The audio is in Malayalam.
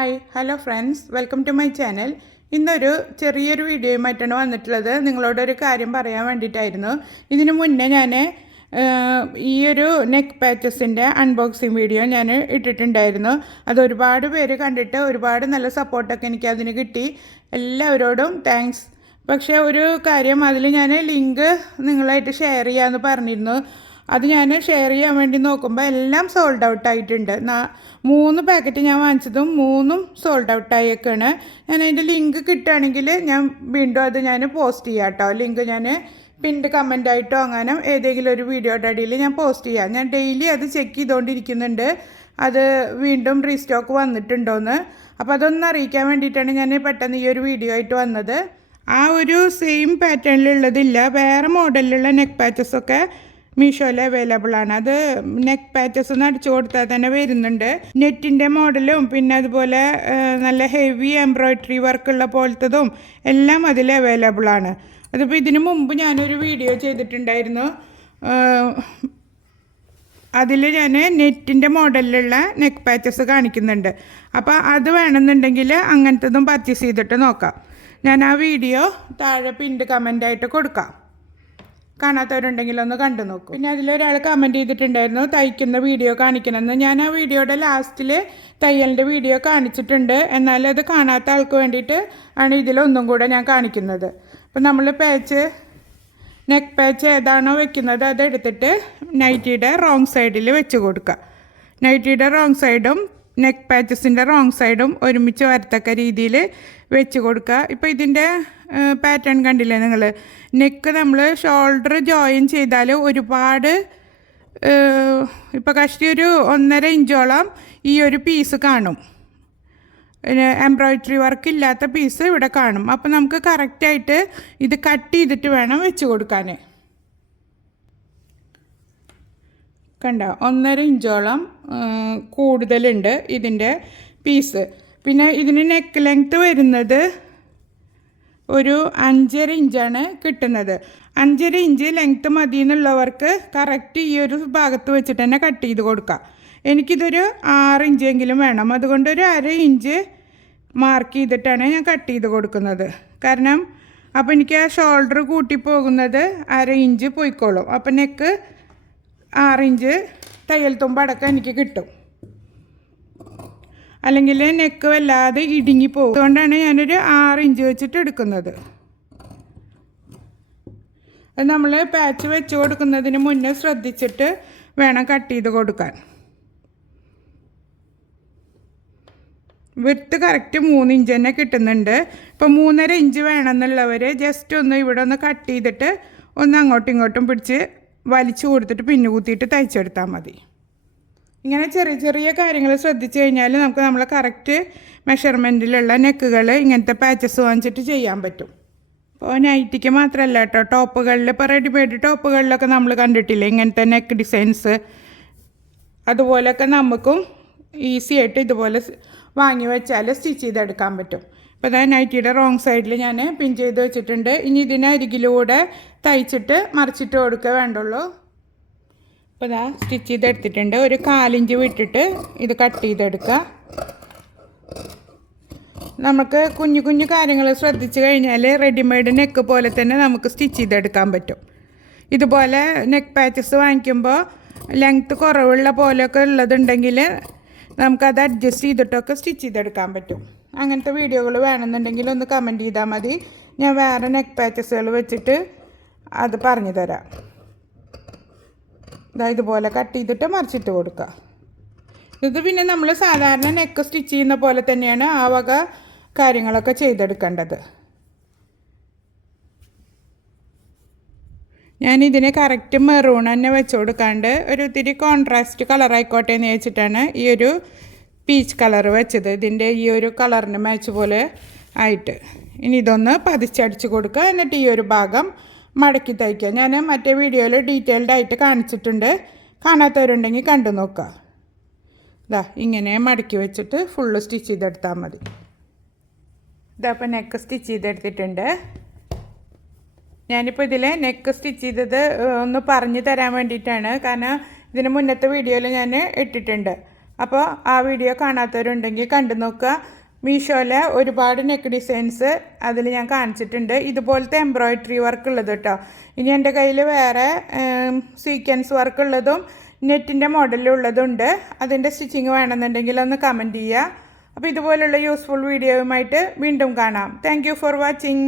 Hi hello friends, welcome to my channel. ഇന്നൊരു ചെറിയൊരു വീഡിയോയുമായിട്ടാണ് വന്നിട്ടുള്ളത്. നിങ്ങളോടൊരു കാര്യം പറയാൻ വേണ്ടിയിട്ടായിരുന്നു. ഇതിനു മുന്നേ ഞാൻ ഈ ഒരു നെക്ക് പാച്ചസിൻ്റെ അൺബോക്സിങ് വീഡിയോ ഞാൻ ഇട്ടിട്ടുണ്ടായിരുന്നു. അത് ഒരുപാട് പേര് കണ്ടിട്ട് ഒരുപാട് നല്ല സപ്പോർട്ടൊക്കെ എനിക്ക് അതിന് കിട്ടി. എല്ലാവരോടും താങ്ക്സ്. പക്ഷേ ഒരു കാര്യം, അതിൽ ഞാൻ ലിങ്ക് നിങ്ങളായിട്ട് ഷെയർ ചെയ്യാമെന്ന് പറഞ്ഞിരുന്നു. അത് ഞാൻ ഷെയർ ചെയ്യാൻ വേണ്ടി നോക്കുമ്പോൾ എല്ലാം സോൾഡ് ഔട്ട് ആയിട്ടുണ്ട്. 3 പാക്കറ്റ് ഞാൻ വാങ്ങിച്ചതും 3ഉം സോൾഡ് ഔട്ട് ആയേക്കാണ്. ഞാൻ അതിൻ്റെ ലിങ്ക് കിട്ടുകയാണെങ്കിൽ ഞാൻ വീണ്ടും അത് ഞാൻ പോസ്റ്റ് ചെയ്യാം കേട്ടോ. ലിങ്ക് ഞാൻ പിൻഡ് കമൻ്റായിട്ടോ അങ്ങനെ ഏതെങ്കിലും ഒരു വീഡിയോയുടെ അടിയിൽ ഞാൻ പോസ്റ്റ് ചെയ്യാം. ഞാൻ ഡെയിലി അത് ചെക്ക് ചെയ്തുകൊണ്ടിരിക്കുന്നുണ്ട്, അത് വീണ്ടും റീസ്റ്റോക്ക് വന്നിട്ടുണ്ടോയെന്ന്. അപ്പോൾ അതൊന്ന് അറിയിക്കാൻ വേണ്ടിയിട്ടാണ് ഞാൻ പെട്ടെന്ന് ഈ ഒരു വീഡിയോ ആയിട്ട് വന്നത്. ആ ഒരു സെയിം പാറ്റേണിലുള്ളതില്ല, വേറെ മോഡലിലുള്ള നെക്ക് പാച്ചസൊക്കെ മീഷോയിൽ അവൈലബിൾ ആണ്. അത് നെക്ക് പാച്ചസ് ഒന്ന് അടിച്ചു കൊടുത്താൽ തന്നെ വരുന്നുണ്ട്. നെറ്റിൻ്റെ മോഡലും പിന്നെ അതുപോലെ നല്ല ഹെവി എംബ്രോയ്ഡറി വർക്കുള്ള പോലത്തതും എല്ലാം അതിൽ അവൈലബിൾ ആണ്. അതിപ്പോൾ ഇതിനു മുമ്പ് ഞാനൊരു വീഡിയോ ചെയ്തിട്ടുണ്ടായിരുന്നു. അതിൽ ഞാൻ നെറ്റിൻ്റെ മോഡലിലുള്ള നെക്ക് പാച്ചസ് കാണിക്കുന്നുണ്ട്. അപ്പോൾ അത് വേണമെന്നുണ്ടെങ്കിൽ അങ്ങനത്തതും പർച്ചേസ് ചെയ്തിട്ട് നോക്കാം. ഞാൻ ആ വീഡിയോ താഴെ പിൻഡ് കമൻ്റായിട്ട് കൊടുക്കാം. കാണാത്തവരുണ്ടെങ്കിൽ ഒന്ന് കണ്ടു നോക്കും. പിന്നെ അതിലൊരാൾ കമൻറ്റ് ചെയ്തിട്ടുണ്ടായിരുന്നു തയ്ക്കുന്ന വീഡിയോ കാണിക്കണമെന്ന്. ഞാൻ ആ വീഡിയോയുടെ ലാസ്റ്റിൽ തയ്യലിൻ്റെ വീഡിയോ കാണിച്ചിട്ടുണ്ട്. എന്നാൽ അത് കാണാത്ത ആൾക്ക് വേണ്ടിയിട്ട് ആണ് ഇതിലൊന്നും കൂടെ ഞാൻ കാണിക്കുന്നത്. അപ്പോൾ നമ്മൾ നെക്ക് പാച്ച് ഏതാണോ വെക്കുന്നത് അതെടുത്തിട്ട് നൈറ്റിയുടെ റോങ് സൈഡിൽ വെച്ച് കൊടുക്കുക. നൈറ്റിയുടെ റോങ് സൈഡും നെക്ക് പാച്ചസിൻ്റെ റോങ് സൈഡും ഒരുമിച്ച് വരത്തക്ക രീതിയിൽ വെച്ച് കൊടുക്കുക. ഇപ്പോൾ ഇതിൻ്റെ പാറ്റേൺ കണ്ടില്ലേ നിങ്ങൾ? നെക്ക് നമ്മൾ ഷോൾഡർ ജോയിൻ ചെയ്താൽ ഒരുപാട് ഇപ്പോൾ കഷ്ടി ഒരു 1.5 ഇഞ്ചോളം ഈ ഒരു പീസ് കാണും. എംബ്രോയ്ഡറി വർക്ക് ഇല്ലാത്ത പീസ് ഇവിടെ കാണും. അപ്പോൾ നമുക്ക് കറക്റ്റായിട്ട് ഇത് കട്ട് ചെയ്തിട്ട് വേണം വെച്ച് കൊടുക്കാൻ. കണ്ടോ, 1.5 ഇഞ്ചോളം കൂടുതലുണ്ട് ഇതിൻ്റെ പീസ്. പിന്നെ ഇതിന് നെക്ക് ലെങ്ത്ത് വരുന്നത് ഒരു 5.5 ഇഞ്ചാണ് കിട്ടുന്നത്. 5.5 ഇഞ്ച് ലെങ്ത്ത് മതി എന്നുള്ളവർക്ക് കറക്റ്റ് ഈ ഒരു ഭാഗത്ത് വെച്ചിട്ട് തന്നെ കട്ട് ചെയ്ത് കൊടുക്കാം. എനിക്കിതൊരു 6 ഇഞ്ചെങ്കിലും വേണം. അതുകൊണ്ട് ഒരു 1/2 ഇഞ്ച് മാർക്ക് ചെയ്തിട്ടാണ് ഞാൻ കട്ട് ചെയ്ത് കൊടുക്കുന്നത്. കാരണം അപ്പോൾ എനിക്ക് ആ ഷോൾഡർ കൂട്ടി പോകുന്നത് 1/2 ഇഞ്ച് പോയിക്കോളും. അപ്പോൾ നെക്ക് 6 ഇഞ്ച് തയ്യൽ തുമ്പടക്കം എനിക്ക് കിട്ടും. അല്ലെങ്കിൽ നെക്ക് വല്ലാതെ ഇടുങ്ങി പോകും. അതുകൊണ്ടാണ് ഞാനൊരു 6 ഇഞ്ച് വെച്ചിട്ട് എടുക്കുന്നത്. അത് നമ്മൾ പാച്ച് വെച്ച് കൊടുക്കുന്നതിന് മുന്നേ ശ്രദ്ധിച്ചിട്ട് വേണം കട്ട് ചെയ്ത് കൊടുക്കാൻ. വിഡ്ത്ത് കറക്റ്റ് 3 ഇഞ്ച് തന്നെ കിട്ടുന്നുണ്ട്. ഇപ്പോൾ 3.5 ഇഞ്ച് വേണമെന്നുള്ളവർ ജസ്റ്റ് ഒന്ന് ഇവിടെ ഒന്ന് കട്ട് ചെയ്തിട്ട് ഒന്ന് അങ്ങോട്ടും ഇങ്ങോട്ടും പിടിച്ച് വലിച്ചു കൊടുത്തിട്ട് പിന്നു കുത്തിയിട്ട് തയ്ച്ചെടുത്താൽ മതി. ഇങ്ങനെ ചെറിയ ചെറിയ കാര്യങ്ങൾ ശ്രദ്ധിച്ചു കഴിഞ്ഞാൽ നമുക്ക് നമ്മളെ കറക്റ്റ് മെഷർമെൻറ്റിലുള്ള നെക്കുകൾ ഇങ്ങനത്തെ പാച്ചസ് വാങ്ങിച്ചിട്ട് ചെയ്യാൻ പറ്റും. ഇപ്പോൾ നൈറ്റിക്ക് മാത്രമല്ല കേട്ടോ, ടോപ്പുകളിൽ ഇപ്പോൾ റെഡിമെയ്ഡ് ടോപ്പുകളിലൊക്കെ നമ്മൾ കണ്ടിട്ടില്ലേ ഇങ്ങനത്തെ നെക്ക് ഡിസൈൻസ്. അതുപോലെയൊക്കെ നമുക്കും ഈസി ആയിട്ട് ഇതുപോലെ വാങ്ങി വെച്ചാൽ സ്റ്റിച്ച് ചെയ്തെടുക്കാൻ പറ്റും. ഇപ്പോൾ അതായത് നൈറ്റിയുടെ റോങ് സൈഡിൽ ഞാൻ പിൻ ചെയ്ത് വെച്ചിട്ടുണ്ട്. ഇനി ഇതിനരികിലൂടെ തയ്ച്ചിട്ട് മറിച്ചിട്ട് കൊടുക്കുക വേണ്ടുള്ളൂ. ഇപ്പോൾ ഇതാ സ്റ്റിച്ച് ചെയ്തെടുത്തിട്ടുണ്ട്. ഒരു 1/4 ഇഞ്ച് വിട്ടിട്ട് ഇത് കട്ട് ചെയ്തെടുക്കുക. നമുക്ക് കുഞ്ഞു കുഞ്ഞു കാര്യങ്ങൾ ശ്രദ്ധിച്ച് കഴിഞ്ഞാൽ റെഡിമെയ്ഡ് നെക്ക് പോലെ തന്നെ നമുക്ക് സ്റ്റിച്ച് ചെയ്തെടുക്കാൻ പറ്റും. ഇതുപോലെ നെക്ക് പാച്ചസ് വാങ്ങിക്കുമ്പോൾ ലെങ്ത്ത് കുറവുള്ള പോലെയൊക്കെ ഉള്ളതുണ്ടെങ്കിൽ നമുക്കത് അഡ്ജസ്റ്റ് ചെയ്തിട്ടൊക്കെ സ്റ്റിച്ച് ചെയ്തെടുക്കാൻ പറ്റും. അങ്ങനത്തെ വീഡിയോകൾ വേണമെന്നുണ്ടെങ്കിൽ ഒന്ന് കമൻറ്റ് ചെയ്താൽ മതി. ഞാൻ വേറെ നെക്ക് പാച്ചസുകൾ വെച്ചിട്ട് അത് പറഞ്ഞു തരാം. ഇതുപോലെ കട്ട് ചെയ്തിട്ട് മറിച്ചിട്ട് കൊടുക്കുക. ഇത് പിന്നെ നമ്മൾ സാധാരണ നെക്ക് സ്റ്റിച്ച് ചെയ്യുന്ന പോലെ തന്നെയാണ് ആ വക കാര്യങ്ങളൊക്കെ ചെയ്തെടുക്കേണ്ടത്. ഞാനിതിന് കറക്റ്റ് മെറൂൺ തന്നെ വെച്ച് കൊടുക്കാണ്ട് ഒരു ഇത്തിരി കോൺട്രാസ്റ്റ് കളറായിക്കോട്ടെ എന്ന് വെച്ചിട്ടാണ് ഈ ഒരു പീച്ച് കളർ വെച്ചത്. ഇതിൻ്റെ ഈ ഒരു കളറിന് മാച്ച് പോലെ ആയിട്ട് ഇനി ഇതൊന്ന് പതിച്ചടിച്ച് കൊടുക്കുക. എന്നിട്ട് ഈ ഒരു ഭാഗം മടക്കി തയ്ക്കുക. ഞാൻ മറ്റേ വീഡിയോയിൽ ഡീറ്റെയിൽഡ് ആയിട്ട് കാണിച്ചിട്ടുണ്ട്. കാണാത്തവരുണ്ടെങ്കിൽ കണ്ടു നോക്കുക. ഇങ്ങനെ മടക്കി വെച്ചിട്ട് ഫുള്ള് സ്റ്റിച്ച് ചെയ്തെടുത്താൽ മതി. ഇതപ്പോൾ നെക്ക് സ്റ്റിച്ച് ചെയ്തെടുത്തിട്ടുണ്ട്. ഞാനിപ്പോൾ ഇതിൽ നെക്ക് സ്റ്റിച്ച് ചെയ്തത് ഒന്ന് പറഞ്ഞു തരാൻ വേണ്ടിയിട്ടാണ്. കാരണം ഇതിന് മുന്നത്തെ വീഡിയോയിൽ ഞാൻ ഇട്ടിട്ടുണ്ട്. അപ്പോൾ ആ വീഡിയോ കാണാത്തവരുണ്ടെങ്കിൽ കണ്ടു നോക്കുക. മീഷോയിലെ ഒരുപാട് നെക്ക് ഡിസൈൻസ് അതിൽ ഞാൻ കാണിച്ചിട്ടുണ്ട്. ഇതുപോലത്തെ എംബ്രോയ്ഡറി വർക്ക് ഉള്ളത് കേട്ടോ. ഇനി എൻ്റെ കയ്യിൽ വേറെ സീക്വൻസ് വർക്ക് ഉള്ളതും നെറ്റിൻ്റെ മോഡലുള്ളതുണ്ട്. അതിൻ്റെ സ്റ്റിച്ചിങ് വേണമെന്നുണ്ടെങ്കിൽ ഒന്ന് കമൻറ്റ് ചെയ്യുക. അപ്പോൾ ഇതുപോലുള്ള യൂസ്ഫുൾ വീഡിയോയുമായിട്ട് വീണ്ടും കാണാം. Thank you for watching.